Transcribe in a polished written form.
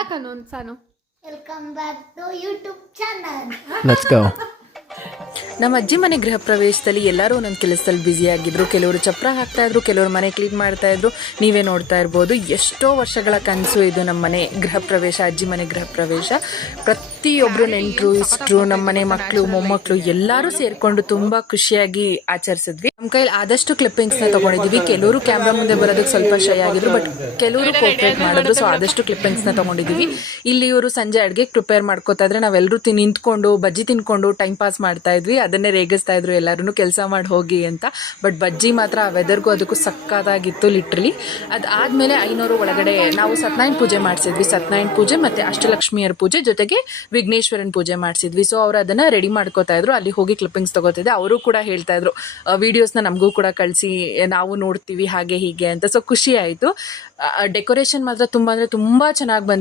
Back ಅನ್ನು ಸಾನು. Welcome back to YouTube channel. Let's go. ನಮ್ಮ ಅಜ್ಜಿ ಮನೆ ಗೃಹ ಪ್ರವೇಶದಲ್ಲಿ ಎಲ್ಲರೂ ಒಂದೊಂದು ಕೆಲಸದಲ್ಲಿ ಬ್ಯುಸಿ ಆಗಿದ್ರು. ಕೆಲವರು ಚಪ್ರ ಹಾಕ್ತಾ ಇದ್ರು, ಕೆಲವರು ಮನೆ ಕ್ಲೀನ್ ಮಾಡ್ತಾ ಇದ್ರು. ನೀವೇ ನೋಡ್ತಾ ಇರ್ಬೋದು, ಎಷ್ಟೋ ವರ್ಷಗಳ ಕನಸು ಇದು ನಮ್ಮ ಮನೆ ಗೃಹ ಪ್ರವೇಶ, ಅಜ್ಜಿ ಮನೆ ಗೃಹ ಪ್ರವೇಶ. ಪ್ರತಿಯೊಬ್ಬರು ನೆಂಟರು ಇಷ್ಟರು, ನಮ್ಮ ಮನೆ ಮಕ್ಕಳು ಮೊಮ್ಮಕ್ಕಳು ಎಲ್ಲರೂ ಸೇರ್ಕೊಂಡು ತುಂಬಾ ಖುಷಿಯಾಗಿ ಆಚರಿಸಿದ್ವಿ. ನಮ್ಮ ಕೈಲಿ ಆದಷ್ಟು ಕ್ಲಿಪ್ಪಿಂಗ್ಸ್ನ ತಗೊಂಡಿದ್ವಿ. ಕೆಲವರು ಕ್ಯಾಮ್ರಾ ಮುಂದೆ ಬರೋದಕ್ಕೆ ಸ್ವಲ್ಪ ಶೈ ಆಗಿದ್ರು, ಬಟ್ ಕೆಲವರು ಕೋಆಪರೇಟ್ ಮಾಡಿದ್ರು. ಸೊ ಆದಷ್ಟು ಕ್ಲಿಪ್ಪಿಂಗ್ಸ್ನ ತಗೊಂಡಿದ್ವಿ. ಇಲ್ಲಿ ಇವರು ಸಂಜೆ ಅಡುಗೆ ಪ್ರಿಪೇರ್ ಮಾಡ್ಕೋತಾ ಇದ್ರೆ ನಾವೆಲ್ಲರೂ ನಿಂತ್ಕೊಂಡು ಬಜ್ಜಿ ತಿನ್ಕೊಂಡು ಟೈಮ್ ಪಾಸ್ ಮಾಡ್ತಾ ಇದ್ವಿ. ಅದನ್ನೇ ರೇಗಿಸ್ತಾ ಇದ್ರು ಎಲ್ಲರೂ ಕೆಲಸ ಮಾಡಿ ಹೋಗಿ ಅಂತ. ಬಟ್ ಬಜ್ಜಿ ಮಾತ್ರ ಆ ವೆದರ್ಗೂ ಅದಕ್ಕೂ ಸಕ್ಕತ್ತಾಗಿತ್ತು ಲಿಟ್ರಲಿ. ಅದಾದಮೇಲೆ 500 ಒಳಗಡೆ ನಾವು ಸತ್ಯನಾರಾಯಣ ಪೂಜೆ ಮಾಡಿಸಿದ್ವಿ. ಸತ್ಯನಾರಾಯಣ ಪೂಜೆ ಮತ್ತು ಅಷ್ಟಲಕ್ಷ್ಮಿಯರ ಪೂಜೆ ಜೊತೆಗೆ ವಿಘ್ನೇಶ್ವರನ ಪೂಜೆ ಮಾಡಿಸಿದ್ವಿ. ಸೊ ಅವರು ಅದನ್ನು ರೆಡಿ ಮಾಡ್ಕೋತಾ ಇದ್ರು. ಅಲ್ಲಿ ಹೋಗಿ ಕ್ಲಿಪ್ಪಿಂಗ್ಸ್ ತಗೋತಿದ್ದೆ. ಅವರು ಕೂಡ ಹೇಳ್ತಾ ಇದ್ರು ವಿಡಿಯೋಸ್ನ ನಮಗೂ ಕೂಡ ಕಳಿಸಿ, ನಾವು ನೋಡ್ತೀವಿ ಹಾಗೆ ಹೀಗೆ ಅಂತ. ಸೊ ಖುಷಿ ಆಯಿತು. ಡೆಕೋರೇಷನ್ ಮಾತ್ರ ತುಂಬ ಅಂದರೆ ತುಂಬ ಚೆನ್ನಾಗಿ ಬಂದಿತ್ತು.